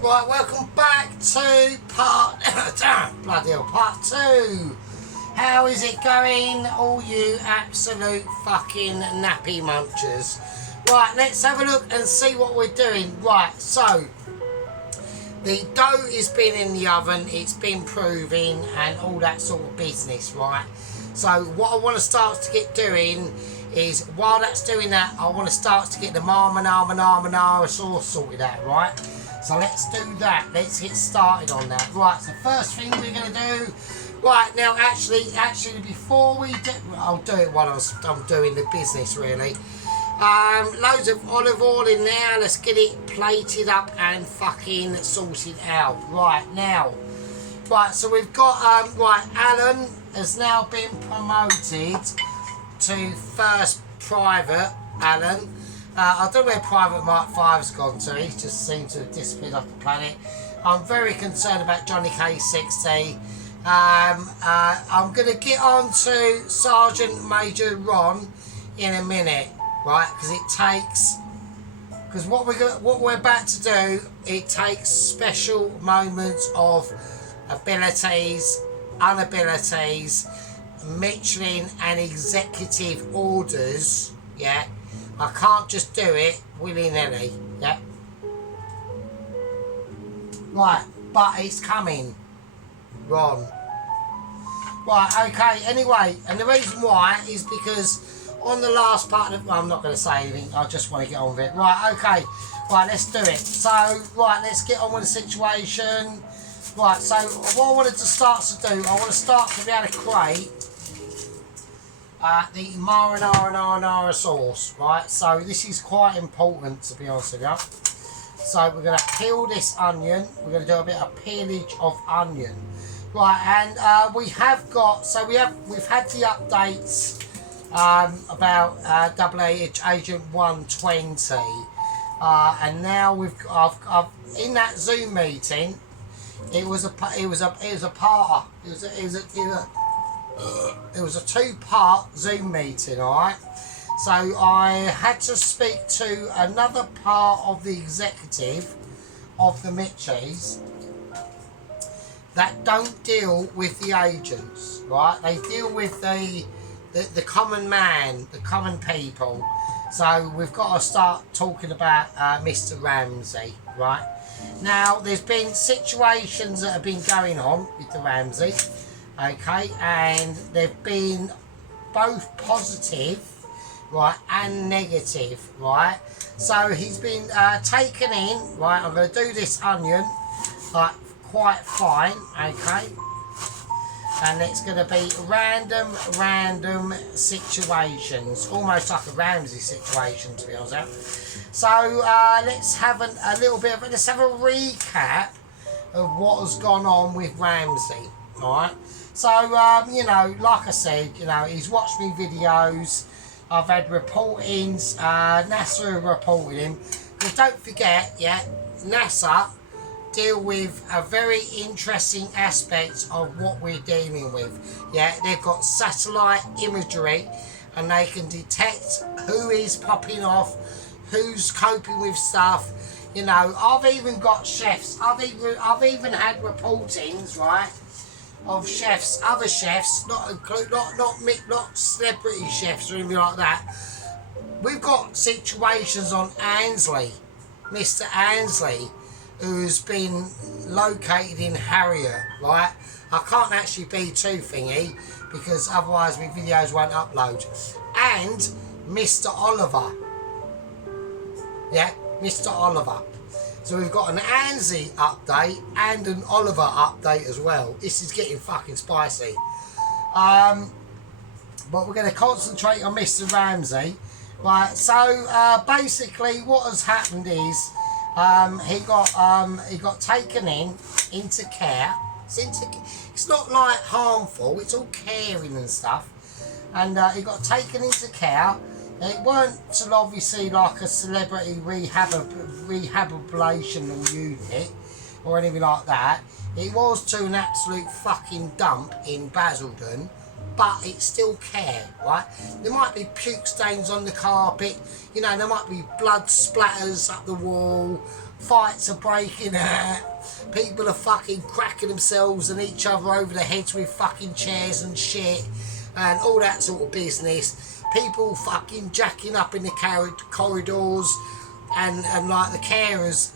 Right, welcome back to part bloody hell, part 2. How is it going, all you absolute fucking nappy munchers? Right, let's have a look and see what we're doing. Right, so the dough has been in the oven, it's been proving and all that sort of business, right? So what I want to start to get doing is, while that's doing that, I want to start to get the marinara sauce sorted out, right? So let's do that. Let's get started on that. Right, so first thing we're going to do, right, now actually before we do, I'll do it while I'm doing the business really. Loads of olive oil in there. Let's get it plated up and fucking sorted out. Right, now. Right, so we've got, right, Alan has now been promoted to first private, Alan. I don't know where Private Mark 5's gone to. He's just seemed to have disappeared off the planet. I'm very concerned about Johnny K60. I'm going to get on to Sergeant Major Ron in a minute, right? Because it takes... Because what we're about to do, it takes special moments of abilities, inabilities, Michelin and executive orders, yeah? I can't just do it willy-nilly, yeah? Right, but it's coming, Ron. Right, okay, anyway, and the reason why is because on the last part of... Well, I'm not going to say anything, I just want to get on with it. Right, okay, right, let's do it. So, right, let's get on with the situation. Right, so what I wanted to start to do, I want to start to be able to create the marinara sauce, right? So this is quite important, to be honest with you. So we're going to peel this onion. We're going to do a bit of peelage of onion, right? And we have got, so we've had the updates about Double Agent 120, and now I've in that Zoom meeting. It was a two-part Zoom meeting, alright? So I had to speak to another part of the executive of the Mitchies that don't deal with the agents, right? They deal with the common man, the common people. So we've got to start talking about Mr. Ramsey, right? Now, there's been situations that have been going on with the Ramsey, okay, and they've been both positive, right, and negative, right? So he's been taken in, right? I'm going to do this onion, like, quite fine, okay? And it's going to be random situations, almost like a Ramsey situation, to be honest with you. So let's have let's have a recap of what has gone on with Ramsey, alright? So, you know, like I said, you know, he's watched me videos, I've had reportings, NASA have reported him, because don't forget, yeah, NASA deal with a very interesting aspect of what we're dealing with. Yeah, they've got satellite imagery and they can detect who is popping off, who's coping with stuff. You know, I've even got chefs. I've even had reportings, right, of chefs, other chefs, not celebrity chefs or anything like that. We've got situations on Ansley, Mr. Ansley, who's been located in Harrier, right? I can't actually be too thingy because otherwise my videos won't upload. And Mr. Oliver. Yeah, Mr. Oliver. So we've got an Ansley update and an Oliver update as well. This is getting fucking spicy. But we're going to concentrate on Mr. Ramsey. Right, so basically what has happened is he got taken into care. It's not like harmful, it's all caring and stuff. And he got taken into care. It weren't to obviously like a celebrity rehabilitational unit or anything like that. It was to an absolute fucking dump in Basildon, but it's still care, right? There might be puke stains on the carpet, you know, there might be blood splatters up the wall, fights are breaking out, people are fucking cracking themselves and each other over the heads with fucking chairs and shit, and all that sort of business. People fucking jacking up in the corridors, and like the carers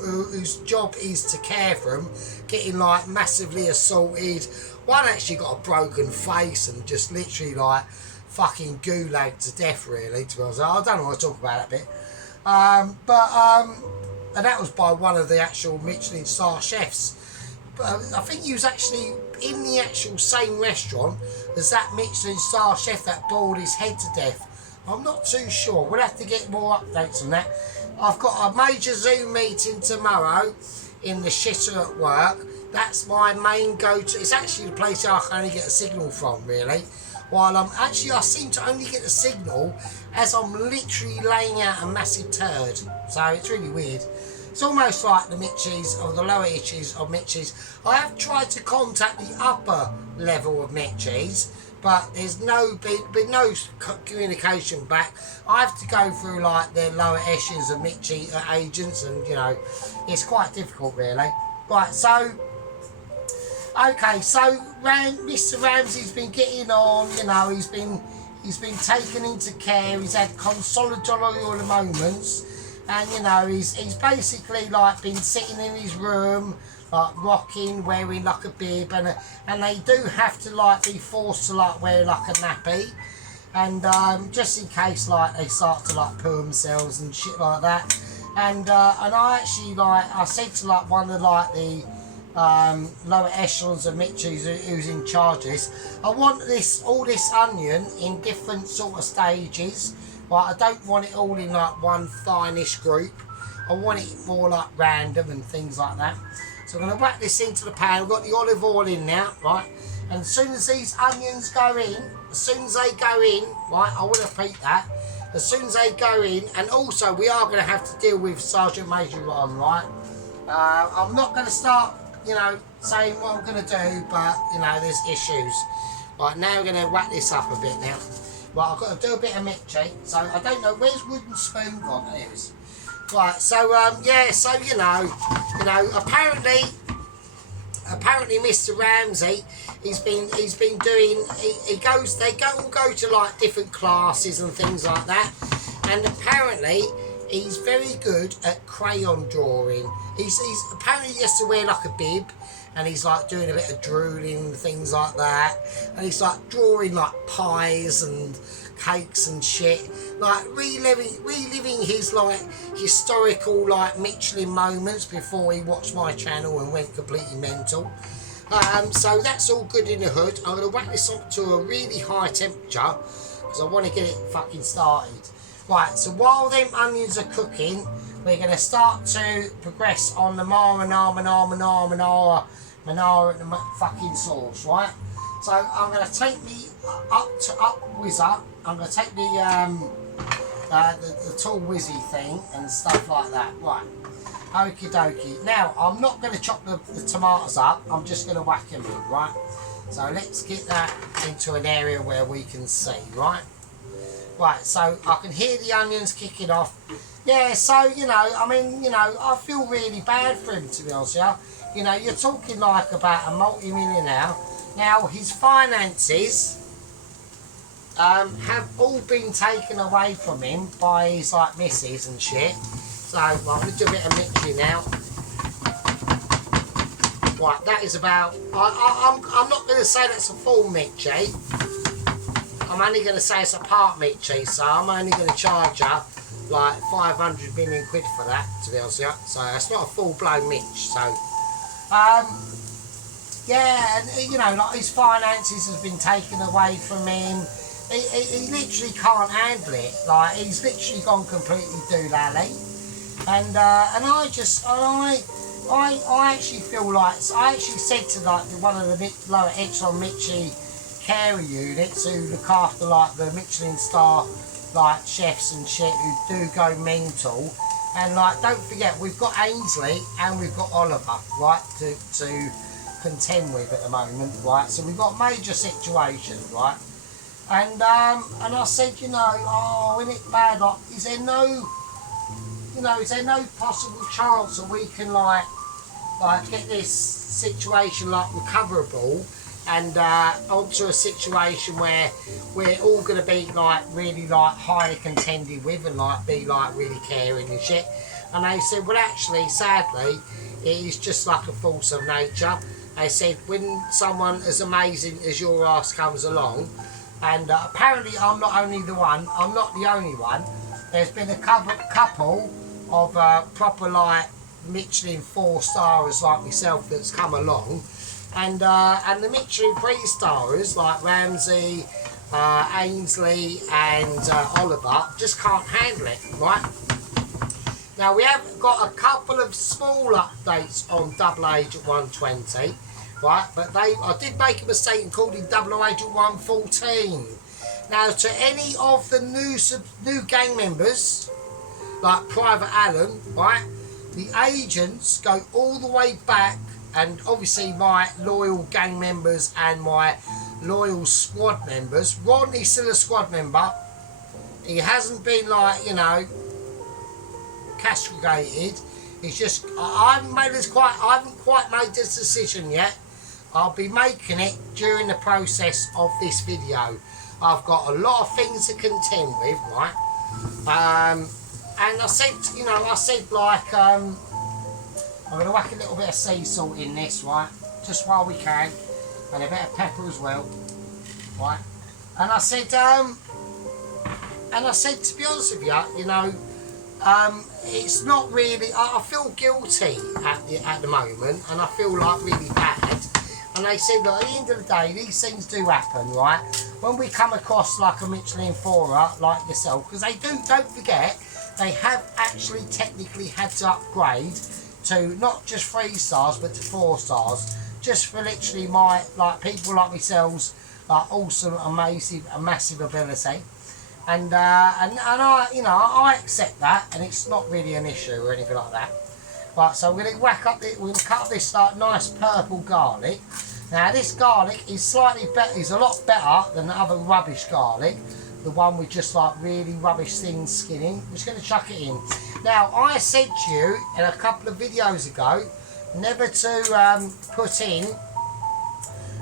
whose job is to care for them getting like massively assaulted. One actually got a broken face and just literally like fucking gulagged to death, really, to be honest. I don't want to talk about that bit, and that was by one of the actual Michelin star chefs. I think he was actually in the actual same restaurant as that Michelin star chef that boiled his head to death. I'm not too sure. We'll have to get more updates on that. I've got a major Zoom meeting tomorrow in the shitter at work. That's my main go-to. It's actually the place I can only get a signal from, really. While I seem to only get a signal as I'm literally laying out a massive turd. So it's really weird. It's almost like the Mitchies, or the lower itches of Mitchies. I have tried to contact the upper level of Mitchies, but there's been no communication back. I have to go through like the lower echelons of Mitchie agents, and you know, it's quite difficult, really. Right, so okay, so Mr. Ramsey's been getting on. You know, he's been taken into care. He's had consolatory moments, and you know, he's basically like been sitting in his room, like rocking, wearing like a bib, and they do have to like be forced to like wear like a nappy, and just in case like they start to like poo themselves and shit like that. And I actually I said to like one of like the lower echelons of Mitchie's who's in charge of this, I want all this onion in different sort of stages. Right, I don't want it all in like one finish group. I want it more like random and things like that. So I'm going to whack this into the pan. I've got the olive oil in now, right? And as soon as these onions go in, right, I will repeat that. As soon as they go in, and also we are going to have to deal with Sergeant Major Ron, right? I'm not going to start, you know, saying what I'm going to do, but, you know, there's issues. Right, now we're going to whack this up a bit now. Right, I've got to do a bit of Mitchie. So I don't know, where's wooden spoon gone? There it is. Right, so yeah, so you know, apparently Mr. Ramsey, he's been doing, they all go to like different classes and things like that, and apparently he's very good at crayon drawing. He's apparently he has to wear like a bib, and he's like doing a bit of drooling and things like that, and he's like drawing like pies and cakes and shit, like reliving his like historical like Michelin moments before he watched my channel and went completely mental. So that's all good in the hood. I'm going to whack this up to a really high temperature because I want to get it fucking started. Right, so while them onions are cooking, we're going to start to progress on the marinara fucking sauce, right? So I'm going to take the whizzer. I'm going to take the tall whizzy thing and stuff like that. Right, okie dokie. Now I'm not going to chop the tomatoes up. I'm just going to whack them in, right? So let's get that into an area where we can see, right? Right, so I can hear the onions kicking off. Yeah, so, you know, I mean, you know, I feel really bad for him, to be honest with you. You know, you're talking like about a multi-millionaire. Now, his finances have all been taken away from him by his, like, missus and shit. So, well, I'm going to do a bit of mixing now. Right, that is about... I'm not going to say that's a full Mitchie. I'm only going to say it's a part Mitchie, so I'm only going to charge her like 500 million quid for that, to be honest with you. So it's not a full-blown Mitch. So, yeah, and you know, like his finances have been taken away from him. He literally can't handle it. Like he's literally gone completely doolally. And I actually feel like I actually said to like one of the lower echelon Mitchie carer units who look after like the Michelin star like chefs and shit who do go mental, and like don't forget we've got Ainsley and we've got Oliver, right, to contend with at the moment, right? So we've got major situations, right? And I said, you know, oh, isn't it bad? Like, is there no possible chance that we can like get this situation like recoverable and onto a situation where we're all going to be like really like highly contended with and like be like really caring and shit? And they said, well, actually, sadly, it is just like a force of nature. They said, when someone as amazing as your ass comes along, and apparently I'm not only the one, I'm not the only one. There's been a couple of proper like Michelin 4-stars like myself that's come along, and the Michelin 3-stars like Ramsey, Ainsley, and Oliver just can't handle it, right? Now we have got a couple of small updates on Double Agent 120, right? But I did make a mistake and called him Double Agent 114. Now to any of the new gang members, like Private Allen, right? The agents go all the way back, and obviously my loyal gang members and my loyal squad members. Rodney's still a squad member. He hasn't been like, you know, castigated. It's just I haven't quite made this decision yet. I'll be making it during the process of this video. I've got a lot of things to contend with, right? And I said, you know, like I'm gonna whack a little bit of sea salt in this, right? Just while we can, and a bit of pepper as well, right? And I said, to be honest with you, you know. It's not really. I feel guilty at the moment, and I feel like really bad. And they said, look, at the end of the day, these things do happen, right? When we come across like a Michelin 4er like yourself, because don't forget, they have actually technically had to upgrade to not just 3-stars but to 4-stars, just for literally people like myself, like awesome, amazing, a massive ability. And I, you know, I accept that, and it's not really an issue or anything like that. Right, so we're going to we're going to cut this like nice purple garlic. Now this garlic is slightly better, is a lot better than the other rubbish garlic, the one with just like really rubbish things skinning. We're just going to chuck it in. Now I said to you in a couple of videos ago, never to put in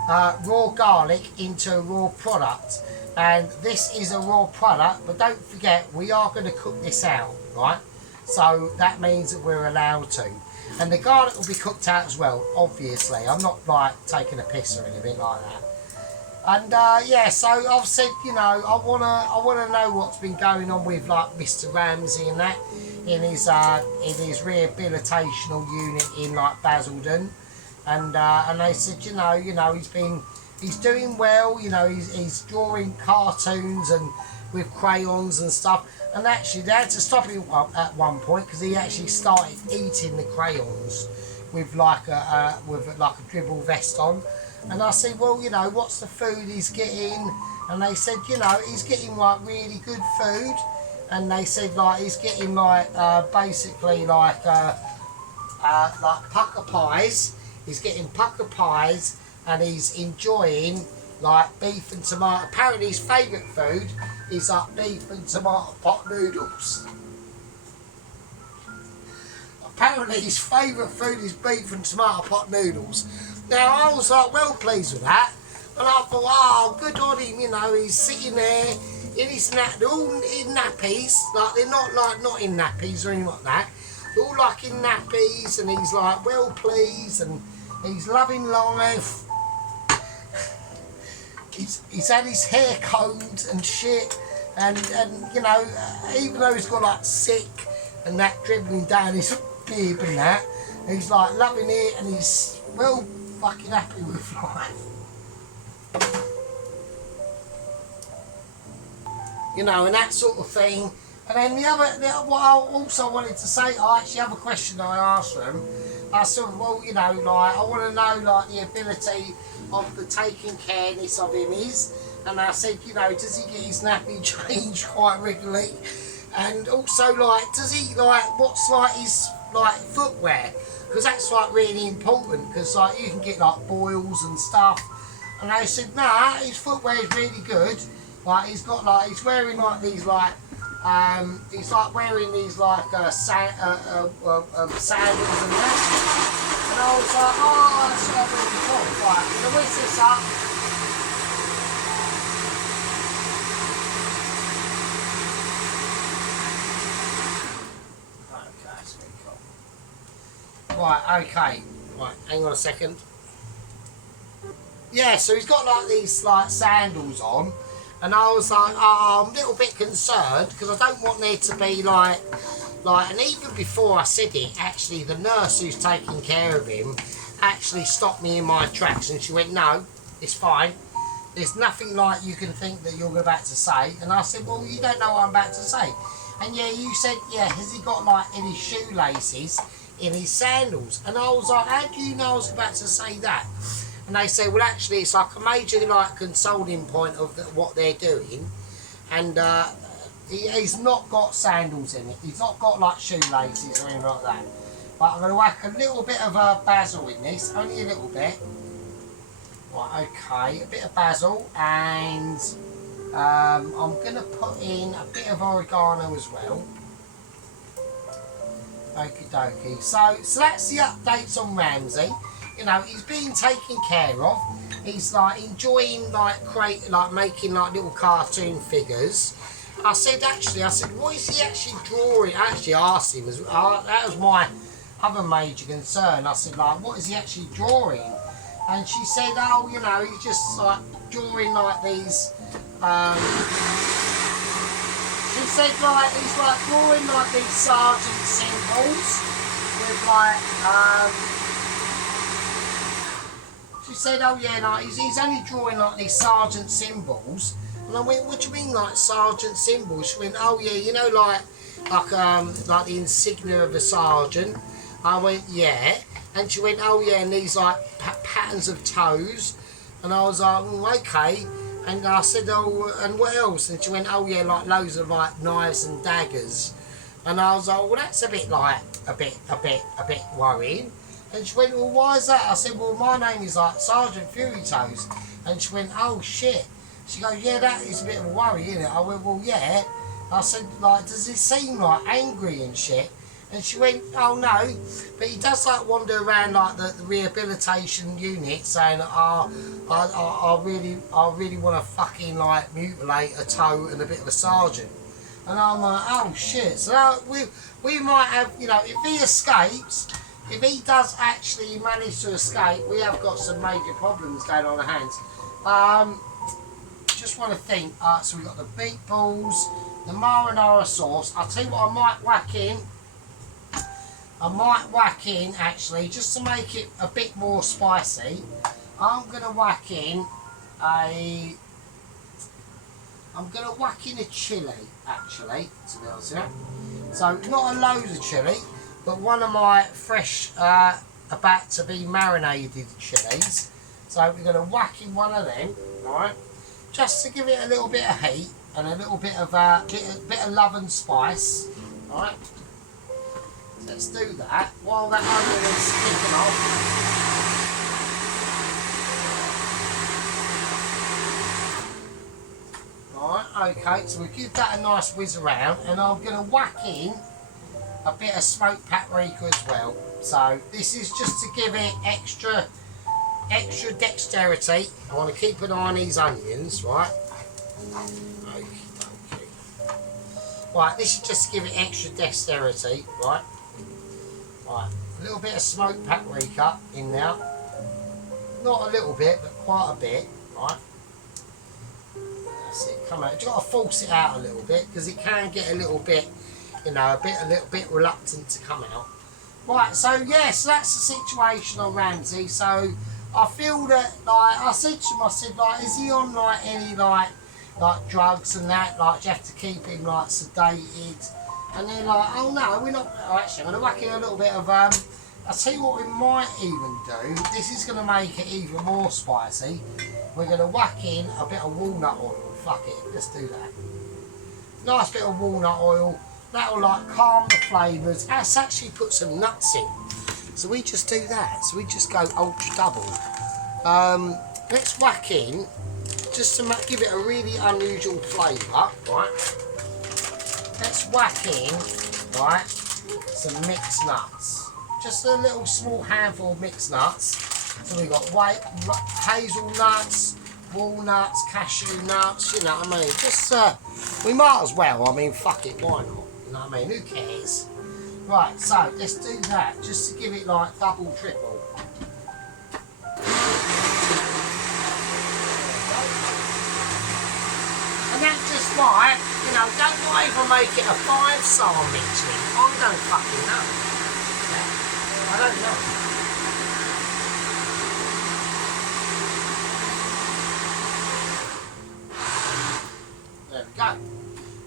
raw garlic into a raw product. And this is a raw product, but don't forget, we are going to cook this out, right? So that means that we're allowed to. And the garlic will be cooked out as well, obviously. I'm not like taking a piss or anything like that. And yeah, so I've said, you know, I wanna know what's been going on with like Mr. Ramsey and that in his rehabilitational unit in like Basildon. And they said, you know, he's doing well, you know, he's drawing cartoons and with crayons and stuff. And actually, they had to stop him at one point because he actually started eating the crayons with like a dribble vest on. And I said, well, you know, what's the food he's getting? And they said, you know, he's getting like really good food. And they said like he's getting like basically like pucker pies. He's getting pucker pies. And he's enjoying like beef and tomato. Apparently his favourite food is like beef and tomato pot noodles. Apparently his favourite food is beef and tomato pot noodles. Now I was like well pleased with that. And I thought, oh, good on him, you know, he's sitting there in his they're all in nappies, like they're not in nappies or anything like that. They're all like in nappies, and he's like well pleased and he's loving life. He's had his hair combed and shit, and you know, even though he's got like sick and that dribbling down his bib and that, he's like loving it, and he's well fucking happy with life. You know, and that sort of thing. And then what I also wanted to say, I actually have a question I asked them. I said, well, you know, like, I want to know, like, the ability of the taking careness of him is. And I said, you know, does he get his nappy changed quite regularly? And also, like, does he, like, what's, like, his like footwear, because that's like really important, because like you can get like boils and stuff. And they said, nah, his footwear is really good. Like he's got like, he's wearing like these like, he's like wearing these like sandals and that. And I was like, oh, that's really cool. Right, I'm gonna whisk this up. Okay, that's really cool. Right, okay. Right, hang on a second. Yeah, so he's got like these like sandals on, and I was like, oh, I'm a little bit concerned because I don't want there to be like, and even before I said it, actually the nurse who's taking care of him actually stopped me in my tracks, and she went, no, it's fine. There's nothing like you can think that you're about to say. And I said, well, you don't know what I'm about to say. And yeah, you said, yeah, has he got like any shoelaces in his sandals? And I was like, how do you know I was about to say that? And they say, well, actually, it's like a major like consoling point of what they're doing, and he's not got sandals in it. He's not got like shoelaces or anything like that. But I'm going to whack a little bit of basil in this, only a little bit. Right, okay, a bit of basil, and I'm going to put in a bit of oregano as well. Okie dokie. So that's the updates on Ramsey. You know, he's being taken care of. He's like enjoying like making like little cartoon figures. I said, what is he actually drawing? I actually asked him, that was my other major concern. I said, like, what is he actually drawing? And she said, oh, you know, he's just like drawing like these. She said, like, he's like drawing like these sergeant symbols with like. She said, oh yeah, like, he's only drawing like these sergeant symbols. And I went, what do you mean like sergeant symbols? She went, oh yeah, you know, like the insignia of a sergeant. I went, yeah. And she went, oh yeah, and these like patterns of toes. And I was like, okay. And I said, oh, and what else? And she went, oh yeah, like loads of like knives and daggers. And I was like, well, that's a bit worrying. And she went, well, why is that? I said, well, my name is like Sergeant Fury Toes. And she went, oh shit. She goes, yeah, that is a bit of a worry, isn't it? I went, well, yeah. I said, like, does it seem like angry and shit? And she went, oh no, but he does like wander around like the rehabilitation unit saying, oh, I really want to fucking like mutilate a toe and a bit of a sergeant. And I'm like, oh shit. So we might have, you know, if he escapes, if he does actually manage to escape, we have got some major problems going on our hands. Just want to think, so we've got the meatballs, the marinara sauce. I'll tell you what I might whack in. I might whack in, actually, just to make it a bit more spicy. I'm going to whack in a chilli, actually, to be honest with you. So, not a load of chilli, but one of my fresh, about to be marinated chilies. So we're going to whack in one of them, right? Just to give it a little bit of heat and a little bit of bit of love and spice, right? So let's do that while that onion is kicking off. Right, okay. So we give that a nice whiz around, and I'm going to whack in a bit of smoked paprika as well. So this is just to give it extra dexterity. I want to keep an eye on these onions, right? Okay. Right, this is just to give it extra dexterity, right? Right, a little bit of smoked paprika in there. Not a little bit, but quite a bit, right? That's it, come out. You've got to force it out a little bit, because it can get a little bit, you know, a little bit reluctant to come out. Right, so yes, that's the situation on Ramsey. So I feel that, like, I said to him, I said, like, is he on like any like drugs and that? Like, do you have to keep him like sedated? And they're like, oh no, we're not. Oh, actually, I'm gonna whack in a little bit of I'll tell you what we might even do. This is gonna make it even more spicy. We're gonna whack in a bit of walnut oil. Fuck it, let's do that. Nice bit of walnut oil. that'll like calm the flavours. Let's actually put some nuts in. So we just do that. So we just go ultra double. Let's whack in, just to give it a really unusual flavour, right? Let's whack in, right, some mixed nuts. Just a little small handful of mixed nuts. So we've got hazelnuts, walnuts, cashew nuts, you know what I mean? Just, we might as well, I mean, fuck it, why not? You know what I mean? Who cares? Right, so let's do that, just to give it like double, triple. And that's just why, you know, don't even make it a 5-star Michelin. I don't fucking know. Yeah? I don't know. There we go.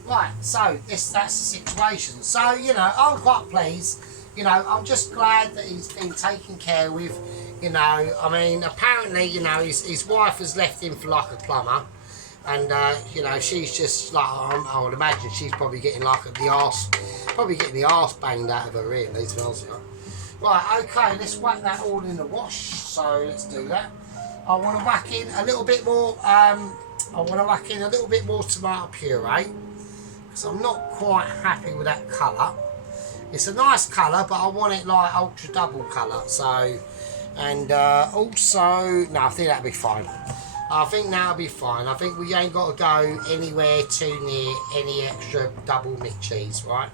Right, so that's the situation. So, you know, I'm quite pleased. You know, I'm just glad that he's been taken care with. You know, I mean, apparently, you know, his wife has left him for like a plumber. And, you know, she's just like, I would imagine she's probably getting like the arse banged out of her, really, to be honest with you. Right, okay, let's whack that all in the wash. So let's do that. I want to whack in a little bit more, tomato puree. Because I'm not quite happy with that colour. It's a nice colour, but I want it like ultra double colour. So, and also, no, I think that'll be fine. I think that'll be fine. I think we ain't got to go anywhere too near any extra double Mick cheese, right?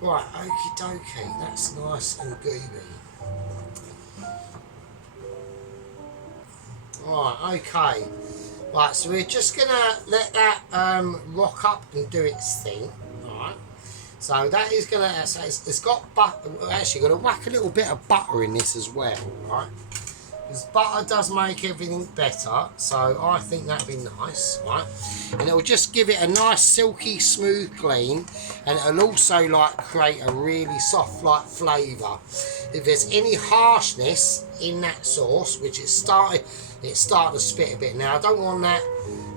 Right, okie dokie. That's nice and gooey. Right, okay. Right, so we're just going to let that rock up and do its thing. Alright. So that is going to, it's got butter. We're actually going to whack a little bit of butter in this as well, right? Because butter does make everything better, so I think that'd be nice, right? And it'll just give it a nice silky smooth clean, and it'll also like create a really soft like flavour. If there's any harshness in that sauce, which it's starting to spit a bit now, I don't want that.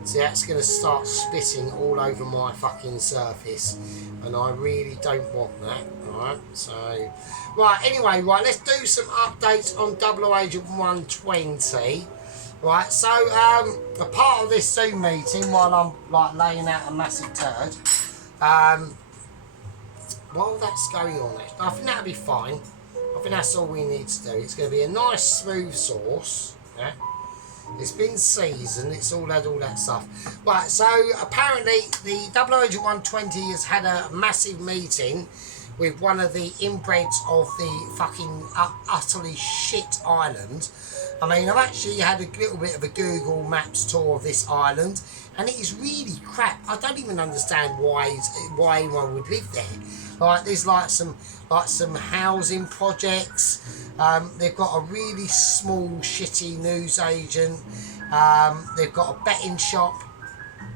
See, that's going to start spitting all over my fucking surface, and I really don't want that. Alright, so right, anyway, right, let's do some updates on Double Agent 120. Right, so a part of this Zoom meeting, while I'm like laying out a massive turd, while that's going on, I think that'll be fine. I think that's all we need to do. It's going to be a nice smooth sauce. Yeah. It's been seasoned, it's all had all that stuff. Right, so apparently the Double Agent 120 has had a massive meeting with one of the inbreds of the fucking utterly shit island. I mean, I've actually had a little bit of a Google Maps tour of this island, and it is really crap. I don't even understand why anyone would live there. Like, there's like some housing projects. They've got a really small, shitty news agent. They've got a betting shop.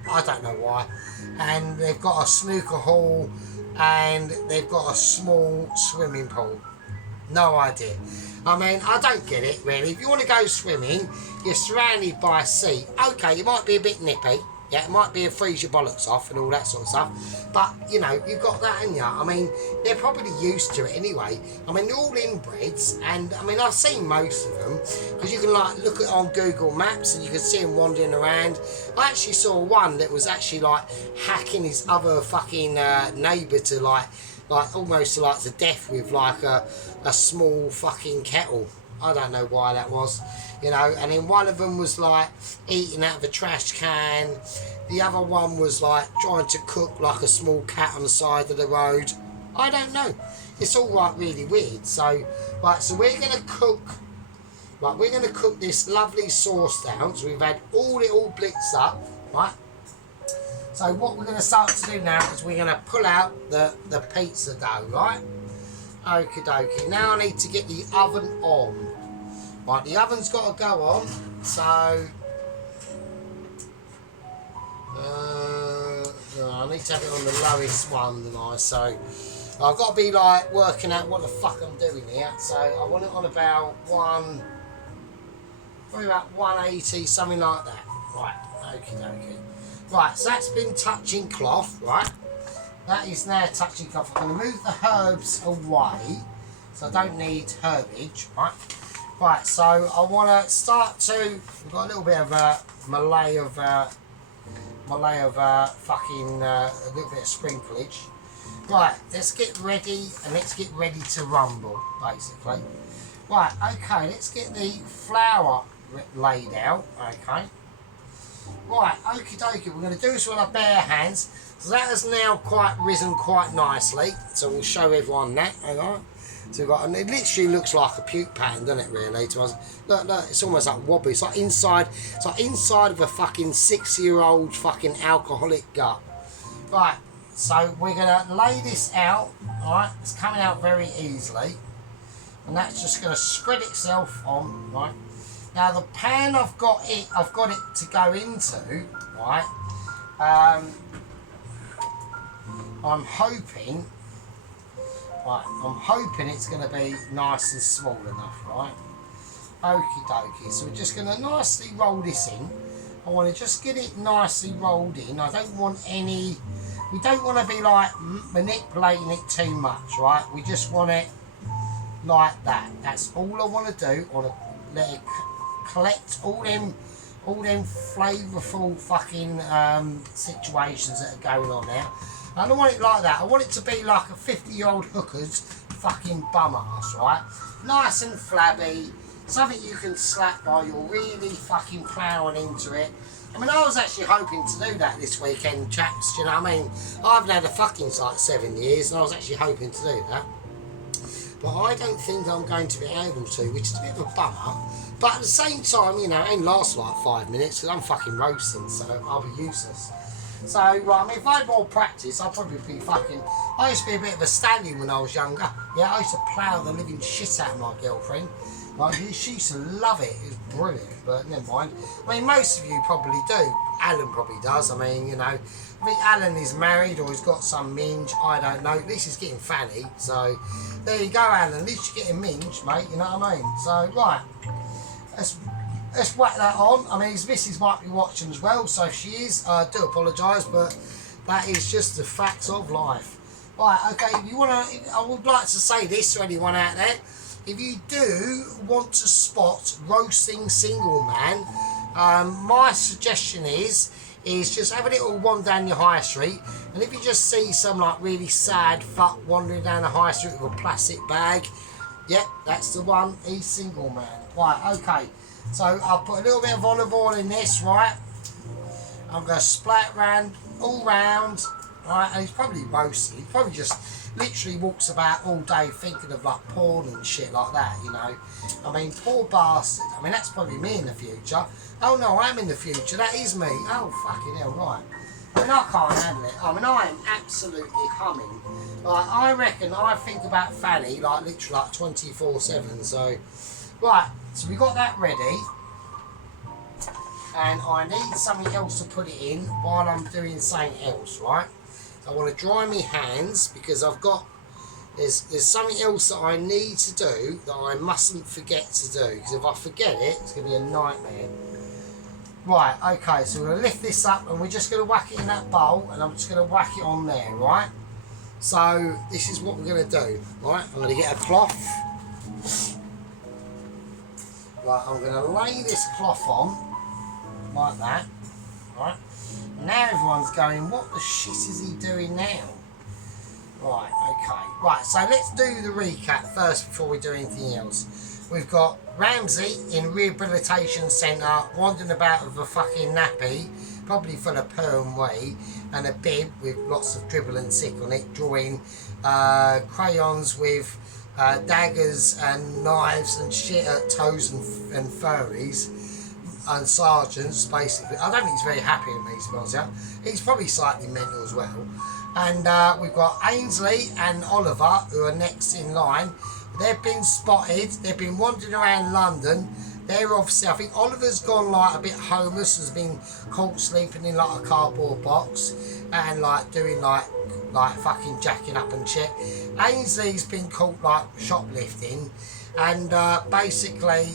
I don't know why. And they've got a snooker hall. And they've got a small swimming pool. No idea. I mean, I don't get it, really. If you want to go swimming, you're surrounded by a sea. Okay, it might be a bit nippy. Yeah, it might be a freeze your bollocks off and all that sort of stuff. But, you know, you've got that, haven't you? I mean, they're probably used to it anyway. I mean, they're all inbreds. And, I mean, I've seen most of them. Because you can, like, look at on Google Maps and you can see them wandering around. I actually saw one that was actually, like, hacking his other fucking neighbour to, like almost like to death with, like, a small fucking kettle. I don't know why that was. You know, and then one of them was like eating out of a trash can. The other one was like trying to cook like a small cat on the side of the road. I don't know. It's all like really weird. So, right, so we're gonna cook. Right, we're gonna cook this lovely sauce down. So we've had all it all blitzed up, right? So what we're gonna start to do now is we're gonna pull out the pizza dough, right? Okie dokie. Now I need to get the oven on. Right, the oven's got to go on, so I need to have it on the lowest one, don't I? So I've got to be like working out what the fuck I'm doing here. So I want it on about probably about 180, something like that. Right, okie dokie. Right, so that's been touching cloth, right? that is now touching off. I'm going to move the herbs away, so I don't need herbage, right? Right, so I want to start to. We've got a little bit of Malay of fucking a little bit of sprinklage. Right, let's get ready and let's get ready to rumble, basically. Right, okay, let's get the flour laid out, okay. Right, okie dokie, we're going to do this with our bare hands. So that has now quite risen quite nicely, so we'll show everyone that, alright. So we've got, and it literally looks like a puke pattern, doesn't it, really, to us? Look, it's almost like wobbly. It's like inside of a fucking 6-year-old fucking alcoholic gut. Right, so we're going to lay this out, alright? It's coming out very easily. And that's just going to spread itself on, right? Now the pan I've got it to go into, right? I'm hoping it's going to be nice and small enough, right? Okie dokie. So we're just going to nicely roll this in. I want to just get it nicely rolled in. I don't want any. We don't want to be like manipulating it too much, right? We just want it like that. That's all I want to do. I want to let it collect all them flavourful fucking situations that are going on there. I don't want it like that. I want it to be like a 50-year-old hooker's fucking bum ass, right? Nice and flabby. Something you can slap while you're really fucking ploughing into it. I mean, I was actually hoping to do that this weekend, chaps. Do you know what I mean? I haven't had a fucking like 7 years, and I was actually hoping to do that. But I don't think I'm going to be able to, which is a bit of a bummer. But at the same time, you know, it ain't last like 5 minutes because I'm fucking roasting, so I'll be useless. So, I mean, if I had more practice, I'd probably be fucking. I used to be a bit of a stallion when I was younger. Yeah, I used to plough the living shit out of my girlfriend. Like, she used to love it. It was brilliant, but never mind. I mean, most of you probably do. Alan probably does. I mean, you know, I think Alan is married or he's got some minge. I don't know. At least he's getting fanny. So, there you go, Alan. At least you're getting minge, mate. You know what I mean? So, right. Let's whack that on. I mean, his missus might be watching as well. So, if she is, I do apologise, but that is just the facts of life. Right, okay. If you want to, I would like to say this to anyone out there. If you do want to spot roasting single man, my suggestion is just have a little wander down your high street, and if you just see some like really sad fuck wandering down the high street with a plastic bag, yep, that's the one. He's single man. Right, okay. So I'll put a little bit of olive oil in this, right? I'm going to splat around all round, right? And he's probably roasted. He probably just literally walks about all day thinking of like porn and shit like that, you know. I mean, poor bastard. I mean, that's probably me in the future. Oh no, I'm in the future. That is me. Oh fucking hell, right. I mean, I can't handle it. I mean, I am absolutely humming. Like, I reckon I think about Fanny like literally like 24/7. So, right. So we got that ready, and I need something else to put it in while I'm doing something else, right? I want to dry my hands because I've got there's something else that I need to do that I mustn't forget to do, because if I forget it, it's going to be a nightmare. Right, okay, so we're going to lift this up and we're just going to whack it in that bowl, and I'm just going to whack it on there, right? So this is what we're going to do, right? I'm going to get a cloth. Right, I'm going to lay this cloth on like that, right? Now everyone's going, what the shit is he doing now? Right, okay. Right, so let's do the recap first before we do anything else. We've got Ramsey in Rehabilitation Centre wandering about with a fucking nappy, probably full of poo and wee, and a bib with lots of dribble and sick on it, drawing crayons with daggers and knives and shit at toes and furries. And sergeants, basically. I don't think he's very happy with me, to be honest. He's probably slightly mental as well. And we've got Ainsley and Oliver, who are next in line. They've been spotted. They've been wandering around London. They're obviously, I think Oliver's gone like a bit homeless, has been caught sleeping in like a cardboard box and like doing like fucking jacking up and shit. Ainsley's been caught like shoplifting, and basically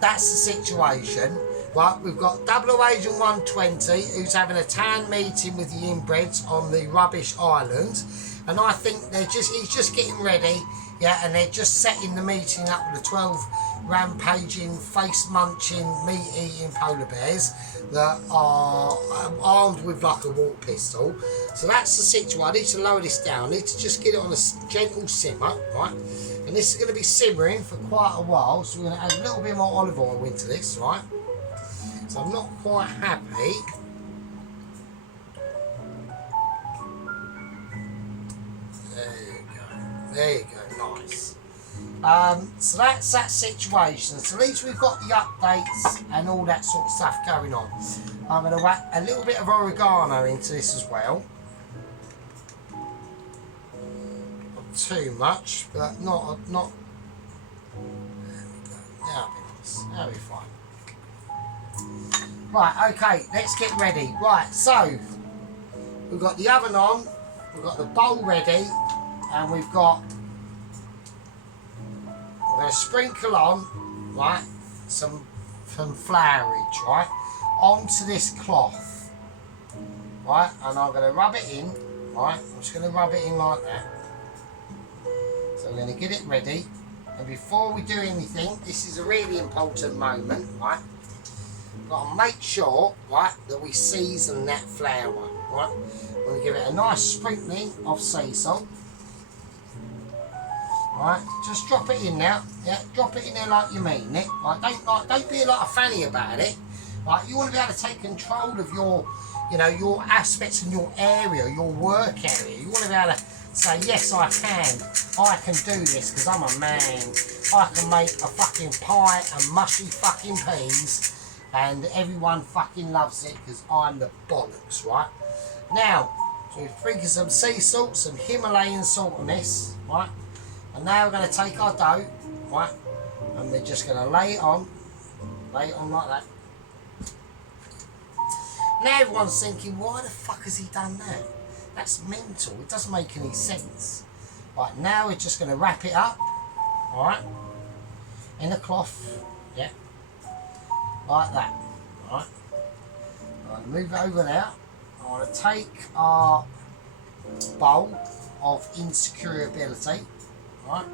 that's the situation. Right, we've got 00 Agent 120 who's having a town meeting with the inbreds on the rubbish island, and I think he's just getting ready, yeah, and they're just setting the meeting up with the 12 rampaging, face munching, meat eating polar bears that are armed with like a water pistol. So that's the situation. I need to lower this down. I need to just get it on a gentle simmer, right? And this is going to be simmering for quite a while, so we're going to add a little bit more olive oil into this, right? So I'm not quite happy. There you go, nice. So that's that situation. So at least we've got the updates and all that sort of stuff going on. I'm going to whack a little bit of oregano into this as well. Not too much, but not. There we go. That'll be nice. That'll be fine. Right, okay, let's get ready. Right, so we've got the oven on, we've got the bowl ready, and we're going to sprinkle on, right, some flourage, right, onto this cloth, right, and I'm going to rub it in, right, I'm just going to rub it in like that. So we're going to get it ready, and before we do anything, this is a really important moment, right. Got to make sure, right, that we season that flour, right. We're going to give it a nice sprinkling of sea salt, right. Just drop it in now, yeah. Drop it in there like you mean it, right. Don't be like a fanny about it, right. You want to be able to take control of your, you know, your aspects in your area, your work area. You want to be able to say, yes, I can do this because I'm a man. I can make a fucking pie and mushy fucking peas. And everyone fucking loves it because I'm the bollocks, right? Now, so we're sprinkling some sea salt, some Himalayan salt on this, right? And now we're going to take our dough, right? And we're just going to lay it on like that. Now everyone's thinking, why the fuck has he done that? That's mental, it doesn't make any sense. Right, now we're just going to wrap it up, alright? In a cloth, yeah. Like that, right? I'm going to move it over there. I want to take our bowl of insecurability, right?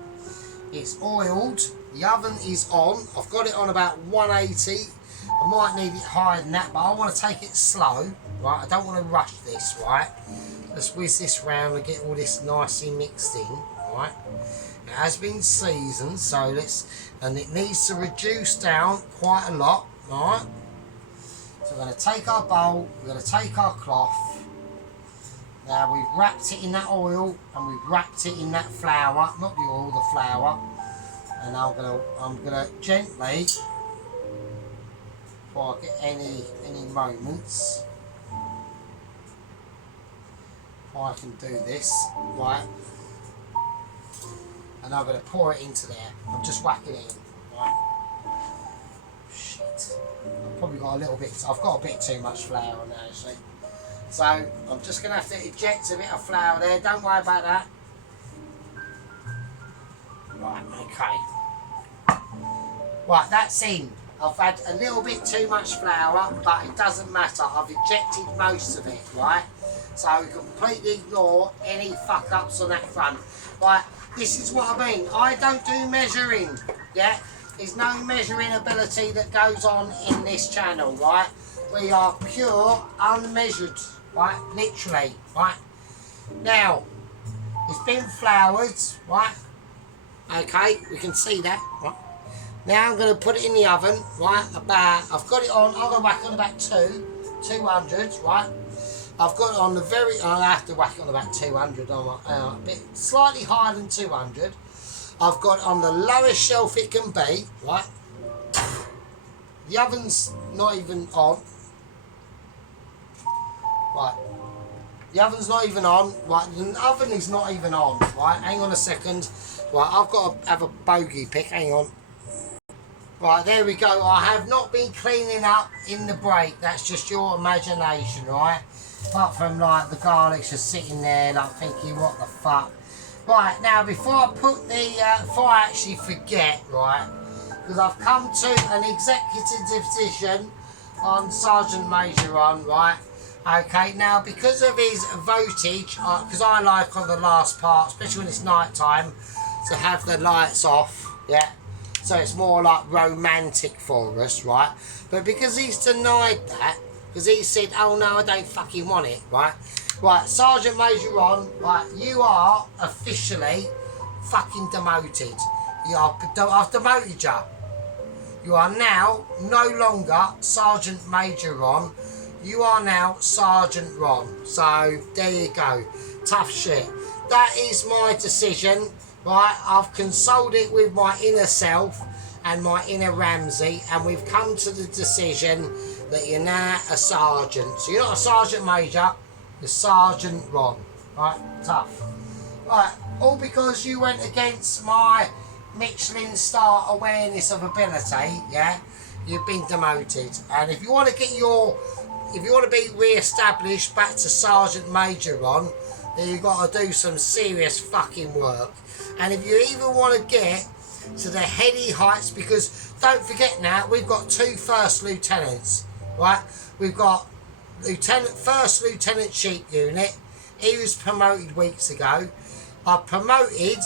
It's oiled, the oven is on. I've got it on about 180. I might need it higher than that, but I want to take it slow, right? I don't want to rush this, right? Let's whiz this round and get all this nicely mixed in, right? It has been seasoned, so and it needs to reduce down quite a lot. Alright, so we're going to take our bowl, we're going to take our cloth. Now we've wrapped it in that oil and we've wrapped it in that flour, not the oil, the flour. And I'm gonna gently, before I get any moments, if I can do this, right? And I'm going to pour it into there. I'm just whacking it in, right? Shit. I've probably got I've got a bit too much flour now, actually. So I'm just going to have to eject a bit of flour there. Don't worry about that. Right, okay. Right, that's in. I've had a little bit too much flour, but it doesn't matter. I've ejected most of it, right? So we completely ignore any fuck ups on that front. Right, this is what I mean. I don't do measuring, yeah? There's no measuring ability that goes on in this channel, right? We are pure, unmeasured, right? Literally, right? Now, it's been floured, right? Okay, we can see that, right? Now I'm going to put it in the oven, right? I've got it on, I'm going to whack on about 200, right? I've got it on the I have to whack it on about 200, a bit slightly higher than 200. I've got it on the lowest shelf it can be, right? The oven's not even on. Right. The oven's not even on. Right, the oven is not even on. Right, hang on a second. Right, I've got to have a bogey pick, hang on. Right, there we go. I have not been cleaning up in the break. That's just your imagination, right? Apart from like the garlic's just sitting there like thinking, what the fuck? Right, now before I put the, before I actually forget, right, because I've come to an executive decision on Sergeant Major Ron, right? Okay, now because of his voltage, because I like on the last part, especially when it's night time, to have the lights off, yeah? So it's more like romantic for us, right? But because he's denied that, because he said, oh no, I don't fucking want it, right? Right, Sergeant Major Ron, right, you are officially fucking demoted. I've demoted you. You are now no longer Sergeant Major Ron. You are now Sergeant Ron. So there you go. Tough shit. That is my decision. Right, I've consulted with my inner self and my inner Ramsey, and we've come to the decision that you're now a sergeant. So you're not a sergeant major, you're Sergeant Ron. Right, tough. Right, all because you went against my Michelin star awareness of ability, yeah? You've been demoted. And if you want to get if you want to be re-established back to Sergeant Major Ron, then you've got to do some serious fucking work. And if you even want to get to the heady heights, because don't forget now, we've got 2 first lieutenants, right? We've got First Lieutenant Sheep Unit. He was promoted weeks ago. I promoted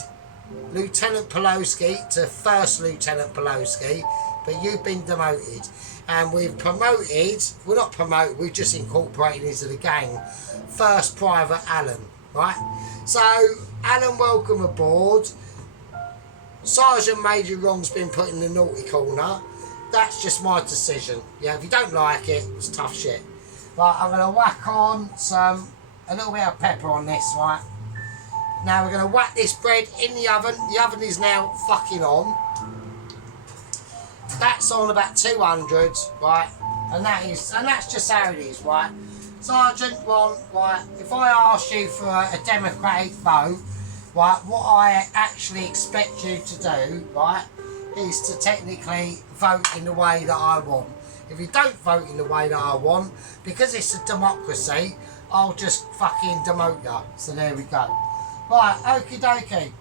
Lieutenant Poloski to First Lieutenant Poloski, but you've been demoted. And we've promoted, we're not promoted, we've just incorporated into the gang, First Private Alan, right? So, Alan, welcome aboard. Sergeant Major Ron's been put in the naughty corner. That's just my decision. Yeah, if you don't like it, it's tough shit. Right, I'm going to whack on a little bit of pepper on this, right? Now we're going to whack this bread in the oven. The oven is now fucking on. That's on about 200, right? And that's just how it is, right? Sergeant Ron, right, if I ask you for a democratic vote, right, what I actually expect you to do, right, is to technically vote in the way that I want. If you don't vote in the way that I want, because it's a democracy, I'll just fucking demote you. So there we go. Right, okie dokie.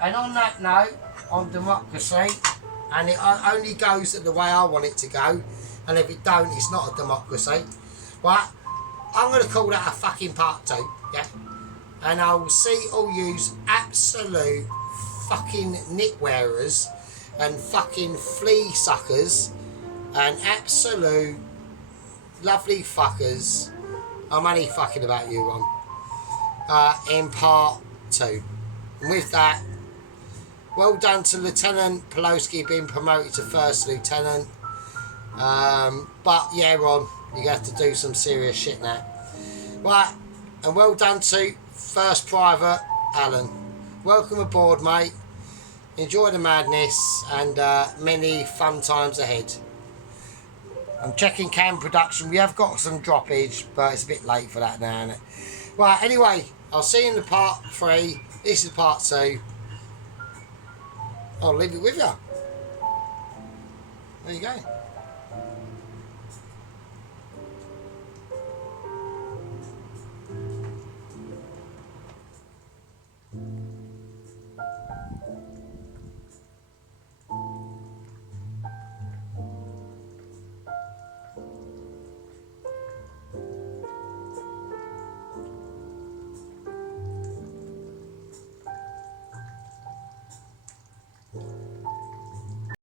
And on that note, on democracy, and it only goes the way I want it to go, and if it don't, it's not a democracy. Right, I'm going to call that a fucking part 2, yeah? And I will see all yous absolute fucking nitwearers and fucking flea suckers and absolute lovely fuckers. I'm only fucking about you, Ron. In part 2. And with that, well done to Lieutenant Poloski being promoted to First Lieutenant. But yeah, Ron, you have to do some serious shit now. Right, and well done to First Private Alan. Welcome aboard, mate. Enjoy the madness and many fun times ahead. I'm checking cam production. We have got some droppage, but it's a bit late for that now, isn't it? Right, anyway, I'll see you in the part 3. This is part 2. I'll leave it with you. There you go.